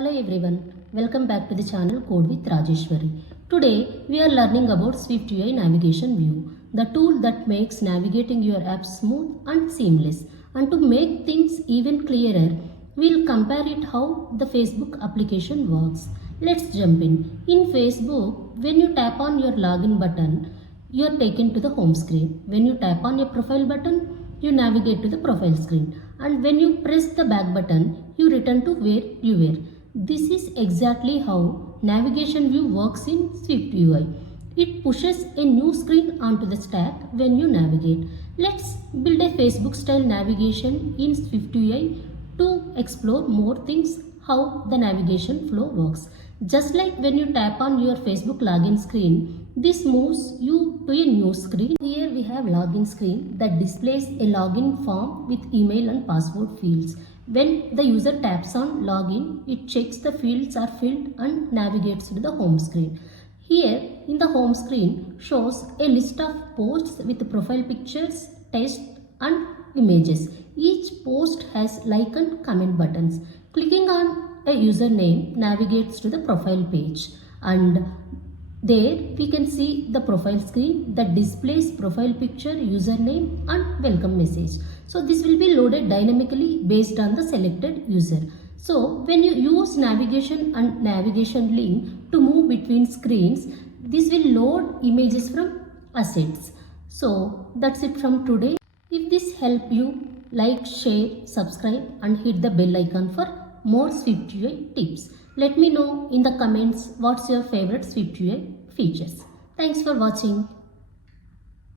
Hello everyone, welcome back to the channel Code with Rajeshwari. Today we are learning about SwiftUI Navigation View, the tool that makes navigating your app smooth and seamless. And to make things even clearer, we'll compare it how the Facebook application works. Let's jump in. In Facebook, when you tap on your login button, you are taken to the home screen. When you tap on your profile button, you navigate to the profile screen. And when you press the back button, you return to where you were. This is exactly how Navigation View works in SwiftUI. It pushes a new screen onto the stack when you navigate. Let's build a Facebook style navigation in SwiftUI to explore more things how the navigation flow works. Just like when you tap on your Facebook login screen, this moves you to a new screen. Here we have login screen that displays a login form with email and password fields. When the user taps on login, it checks the fields are filled and navigates to the home screen. Here in the home screen shows a list of posts with profile pictures, text and images. Each post has like and comment buttons. Clicking on a username navigates to the profile page, and there we can see the profile screen that displays profile picture, username and welcome message. So this will be loaded dynamically based on the selected user. So when you use navigation and navigation link to move between screens, this will load images from assets. So that's it from today. If this helped you, like, share, subscribe and hit the bell icon for more SwiftUI tips. Let me know in the comments what's your favorite SwiftUI features. Thanks for watching.